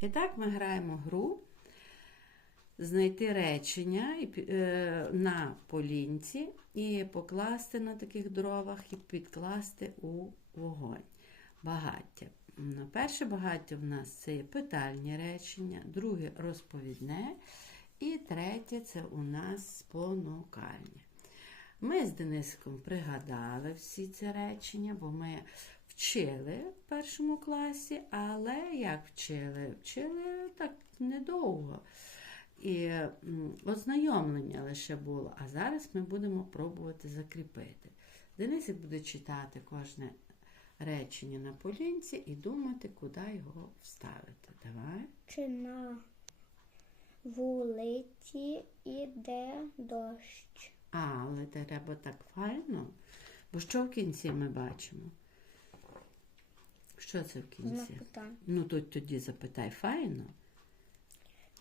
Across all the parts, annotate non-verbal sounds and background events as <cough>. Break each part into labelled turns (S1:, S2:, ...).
S1: І так ми граємо гру знайти речення е, на полінці і покласти на таких дровах і підкласти у вогонь. Багаття. Перше багаття в нас це є питальні речення, друге розповідне, і третє це у нас спонукальне. Ми з Дениском пригадали всі ці речення, бо ми вчили в першому класі, але як вчили? Вчили так недовго. І ознайомлення лише було. А зараз ми будемо пробувати закріпити. Денисик буде читати кожне речення на полінці і думати, куди його вставити. Давай.
S2: Чи на вулиці іде дощ?
S1: А, але треба так файно. Бо що в кінці ми бачимо? Що це в кінці? Ну тут тоді запитай файно.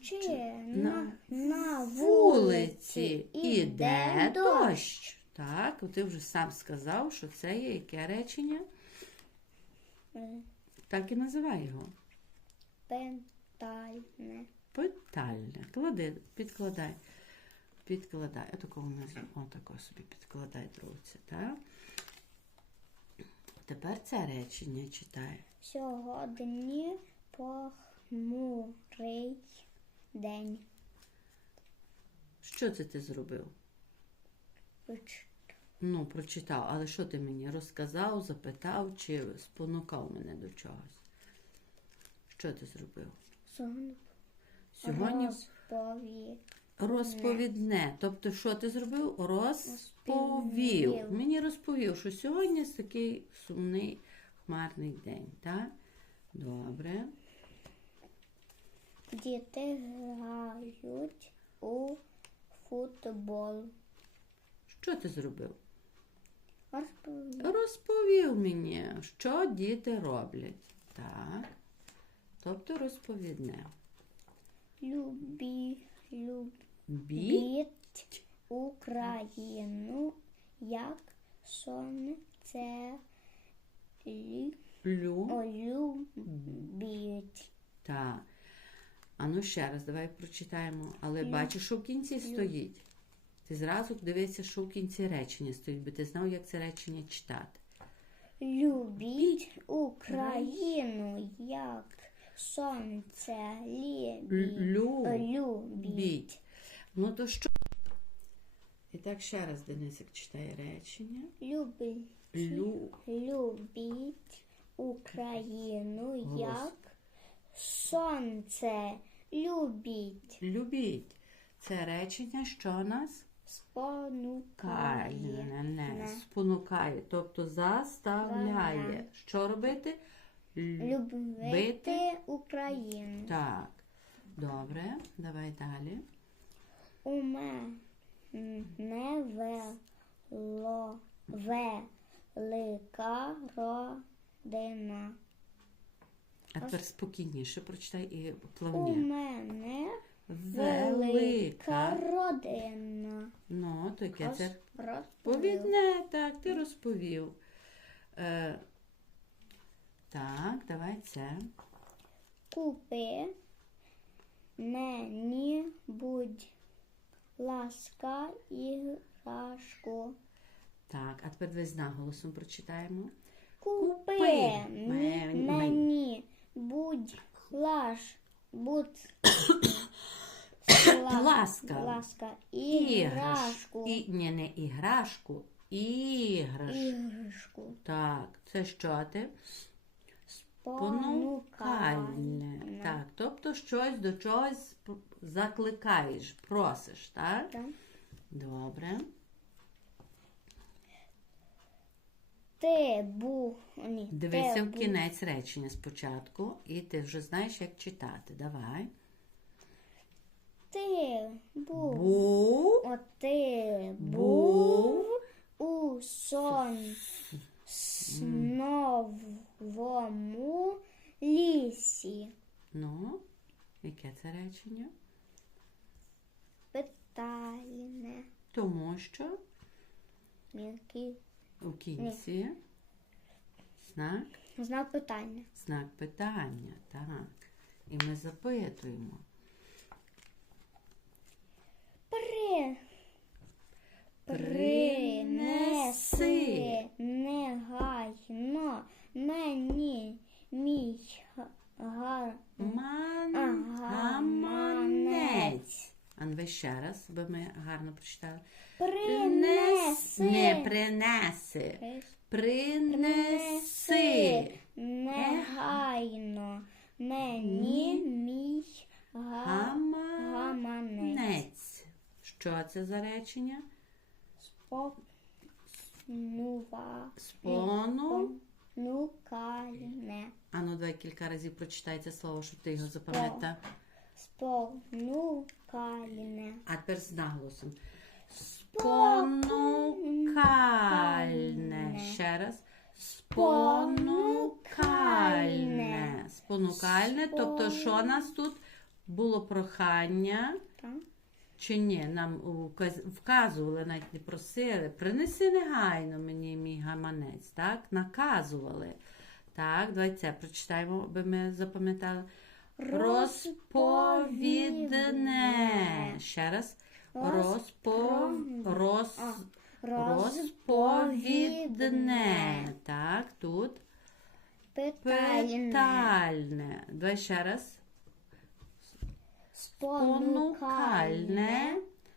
S2: Чи
S1: на
S2: на, на
S1: Вулиці іде дощ. Так, ти вже сам сказав, що це є яке речення?
S2: Е,
S1: Так і називай його.
S2: Пентальне.
S1: Питальне. Клади, підкладай. Підкладай. Отако внизу. Отако собі підкладай друзі, так? Тепер це речення читай.
S2: Сьогодні похмурий день.
S1: Що це ти зробив?
S2: Уч-
S1: Ну, прочитав, але що ти мені розказав, запитав чи спонукав мене до чогось? Що ти зробив?
S2: Сьогодні
S1: Сьогодні
S2: розпові.
S1: Розповідне. Тобто, що ти зробив? Розповів.
S2: Розповів.
S1: Мені розповів, що сьогодні такий сумний хмарний день, так? Добре.
S2: Діти грають у футбол.
S1: Що ти зробив?
S2: Розпові.
S1: Розповів мені, що діти роблять. Так. Тобто розповідне.
S2: Любі, любіть
S1: Бі.
S2: Україну, як сонце лю-
S1: Лю.
S2: о, любіть.
S1: Так. А ну ще раз, давай прочитаємо. Але
S2: Лю-
S1: бачиш, що в кінці стоїть. Ти зразу дивися, що в кінці речення стоїть, бо ти знав, як це речення читати.
S2: Любіть Україну, як сонце лібіть.
S1: Лю.
S2: любіть.
S1: Ну то що? І так ще раз Денисик читає речення.
S2: Любіть.
S1: Лю.
S2: Любіть Україну,
S1: Голос.
S2: як сонце любіть.
S1: Любіть. Це речення, що нас
S2: Спонукає.
S1: кає, не
S2: Не.
S1: спонукає, тобто заставляє.
S2: Заставляє.
S1: Що робити? Лю-
S2: Любити Україну.
S1: Так. Добре, давай далі.
S2: У мене вело, велика родина.
S1: А тепер спокійніше прочитай і плавні.
S2: У мене
S1: Велика.
S2: родина.
S1: Ну, то яке це повідне, так, ти розповів. Е, так, давай це.
S2: Купи мені, будь ласка, іграшку.
S1: Так, а тепер з наголосом прочитаємо.
S2: Купи
S1: Мен-
S2: мені, мені будь лаш, будь <coughs> ла-
S1: Ласка.
S2: ласка,
S1: Іграшку.
S2: іграшку.
S1: І, ні, не іграшку. Іграшку.
S2: Іграшку.
S1: Так, це що ти?
S2: Понукальне.
S1: Так, тобто щось до чогось закликаєш, просиш, так?
S2: Так.
S1: Добре.
S2: Ти був. Ні,
S1: Дивися в
S2: був-
S1: кінець речення спочатку, і ти вже знаєш, як читати. Давай.
S2: Ти був.
S1: Бу.
S2: О, ти
S1: Був.
S2: був у сон сновому лісі.
S1: Ну, яке це речення?
S2: Питальне.
S1: Тому що
S2: Мілки.
S1: у кінці знак,
S2: Знак питання.
S1: знак питання. Так. І ми запитуємо.
S2: При. Принеси негайно мені мій га- гар.
S1: Ман...
S2: Ага,
S1: Гаманець. Ан ще раз, аби ми гарно прочитали.
S2: Принеси.
S1: Не принеси. Принеси.
S2: негайно мені мій га-
S1: Гаманець. Що це за речення?
S2: Спонува.
S1: Спону.
S2: Нукальне.
S1: Ану, давай кілька разів прочитай це слово, щоб ти його запам'ятав.
S2: Спонукальне.
S1: А тепер з наголосом. Спонукальне. Ще раз. Спонукальне. Спонукальне. Тобто, що у нас тут було прохання? Чи ні, нам вказували, навіть не просили. Принеси негайно мені мій гаманець, так? Наказували. Так, давай це прочитаємо, аби ми запам'ятали. Розповідне. Ще раз. Розпо... Роз... Розповідне. Так, тут.
S2: Питальне.
S1: Питальне. Давай ще раз. Спонукальне.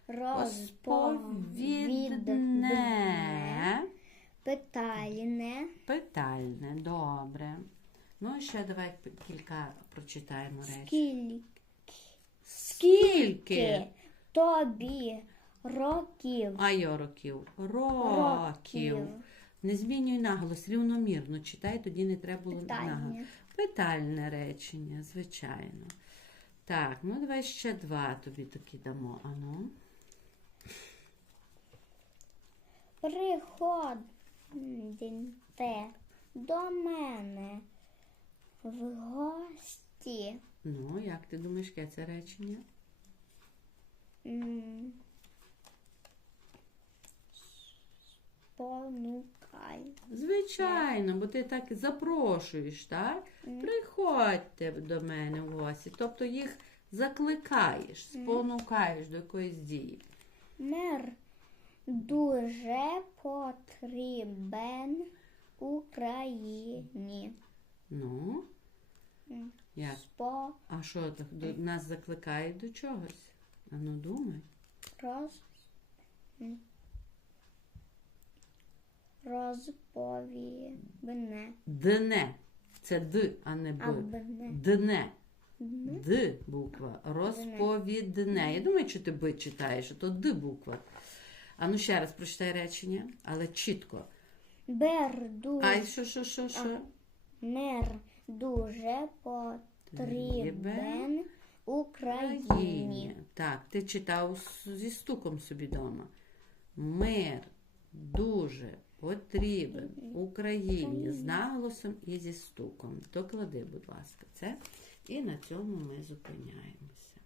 S2: Розповідне. Питальне.
S1: Питальне. Добре. Ну і ще давай кілька прочитаємо речі.
S2: Скільки.
S1: Скільки?
S2: Тобі років.
S1: А йо років. Років.
S2: Років.
S1: Не змінюй наголос, рівномірно читай, тоді не треба було наголос. Питальне речення, звичайно. Так, ну давай ще два тобі такі дамо. Ану.
S2: Приходьте до мене в гості.
S1: Ну, як ти думаєш, яке це речення?
S2: М. Спонукай.
S1: Звичайно, бо ти так запрошуєш, так? Приходьте до мене в гості. Тобто їх закликаєш, спонукаєш до якоїсь дії.
S2: Мир дуже потрібен Україні.
S1: Ну. Як?
S2: Спо
S1: А що до нас закликають до чогось? А ну думай.
S2: роз... м. розповідне.
S1: Дне. Це Д, а не Б. Дне.
S2: Дне.
S1: Д буква. Розповідне. Я думаю, що ти Б читаєш, а то Д буква. А ну ще раз прочитай речення, але чітко.
S2: Берду.
S1: Ай, що, що, що, що?
S2: Мир дуже потрібен Україні.
S1: Так, ти читав зі стуком собі вдома. Мир дуже потрібен Україні з наголосом і зі стуком. Доклади, будь ласка, це. І на цьому ми зупиняємося.